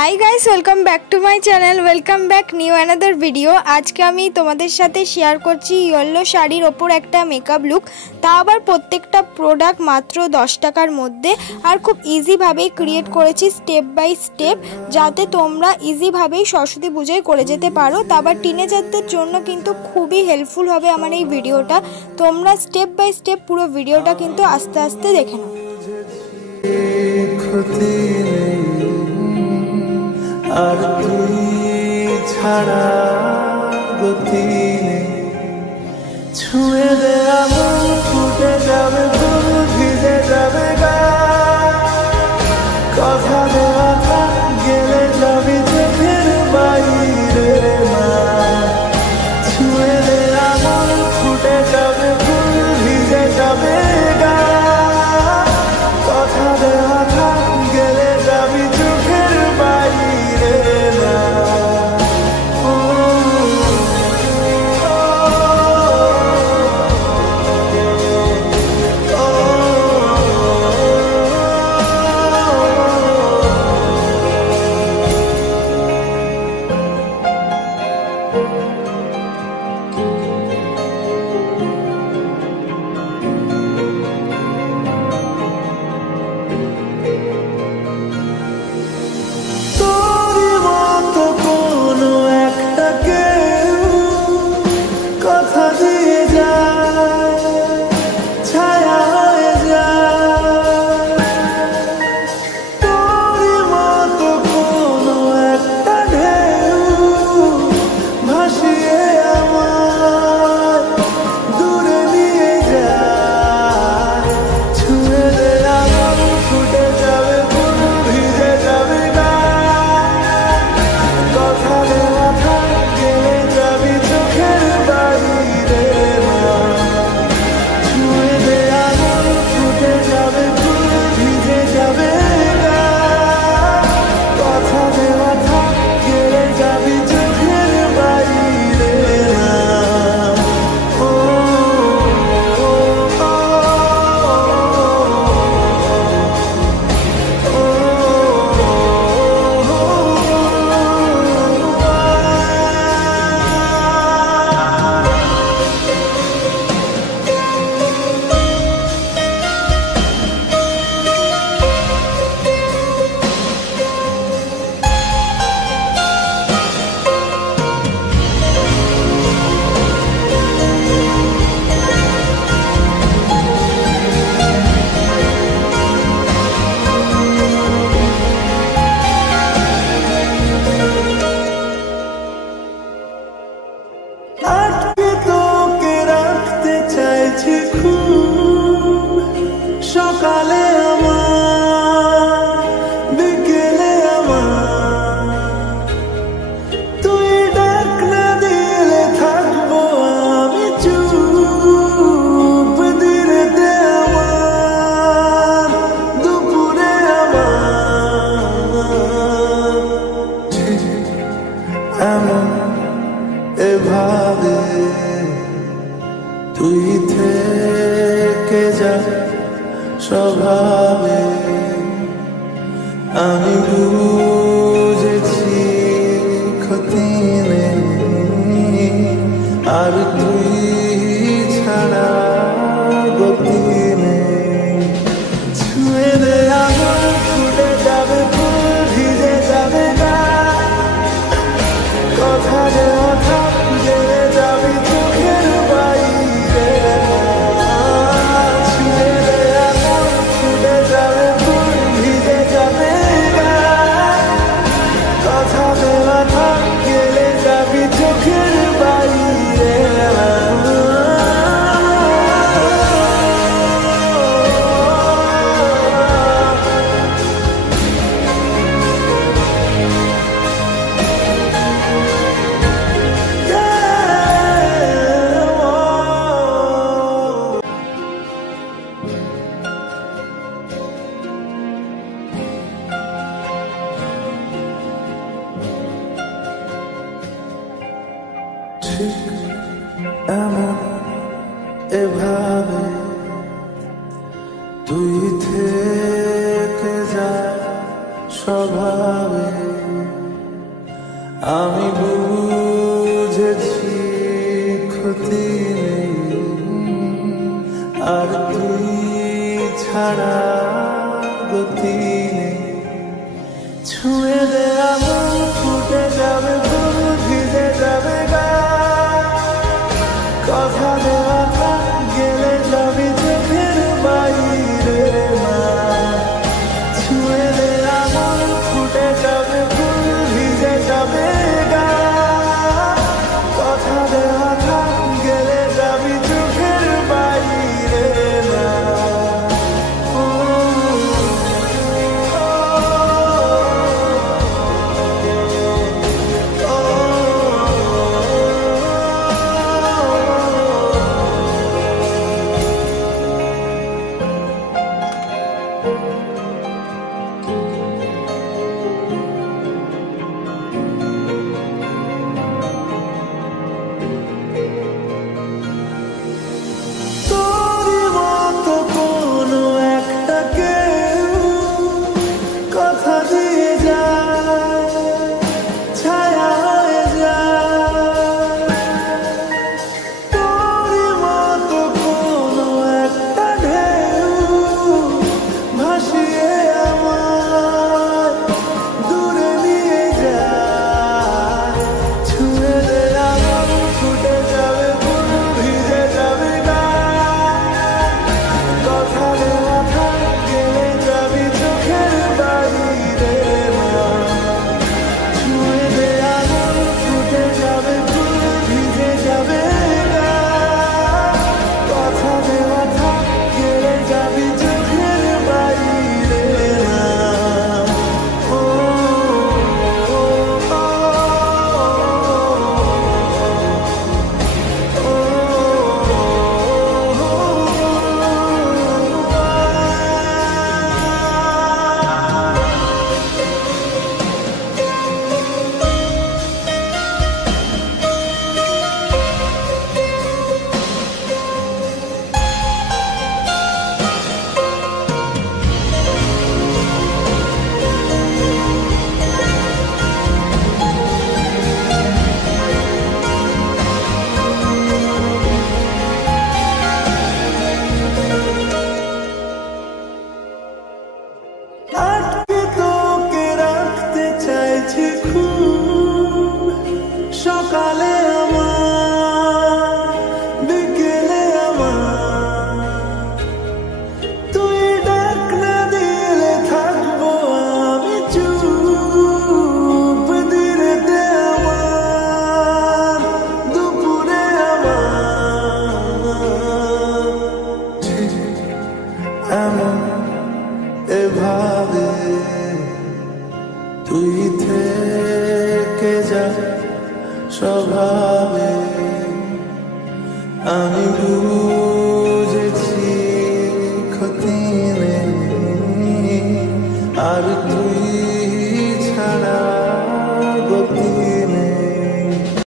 High guys welcome back to my channel welcome back new another video. आज के आमी तोमादेर साथे शेयर करছি येलो शाड़ीर ओपर एक मेकअप लुक, ता आबार प्रत्येकटा प्रोडक्ट मात्र 10 टाकार मध्य और खूब easy Bhave create करेছি step by step, जाते तोमरा इजी भावे सरस्वती पूजाय करे जेते पारो। ता आबार टिनेजारदेर जोन्नो किन्तु खूबই हेल्पफुल होबे आमार এই ভিডিওটা। তোমরা स्टेप बाई स्टेप पुरो ভিডিওটা किन्तु आस्ते आस्ते देखे नाও। আর তুই ছাড়া গতি নেই, ছুঁয়ে দে আমন ফুটে যাবে ফুল ভিজে যাবে গা, কথা দেওয়া থাক গেলে যাবি চোখের বাইরে না, ছুঁয়ে দে আমন ফুটে যাবে ফুল ভিজে যাবে গা, কথা দেওয়া থাক গেলে যাবি চোখের বাইরে। সকালে আমার বিকেলে আমার তুই ডাক না দিলে থাকবো আমি চুপ, দিনেতে আমার দুপুরে আমার এমন এভাবে তুই থেকে যা স্বভাবে, আমি বুঝেছি ক্ষতি নেই আর তুই ছাড়া গতি নেই, ছুঁয়ে দে আগুন ফুটে যাবে ফুল ভিজে যাবে গা, কথা দেওয়া থাক গেলে যাবি চোখের বাইরে। ঠিক এমন এভাবে তুই থেকে যা স্বভাবে। আর তুই ছাড়া গতি নেই। ছুঁয়ে দে আগুন, ফুটে যাবে ফুল, ভিজে যাবে গা। কথা দেওয়া থাক, গেলে যাবি চোখের বাইরে না। ছুঁয়ে দে আগুন, ফুটে যাবে ফুল, ভিজে যাবে গা। কথা দেওয়া থাক, গেলে যাবি চোখের বাইরে না। সকালে আমার, বিকেলে আমার, তুই ডাক না দিলে থাকবো আমি চুপ। দিনেতে আমার, দুপুরে আমার, ঠিক এমন এভাবে তুই থেকে যা সবাই।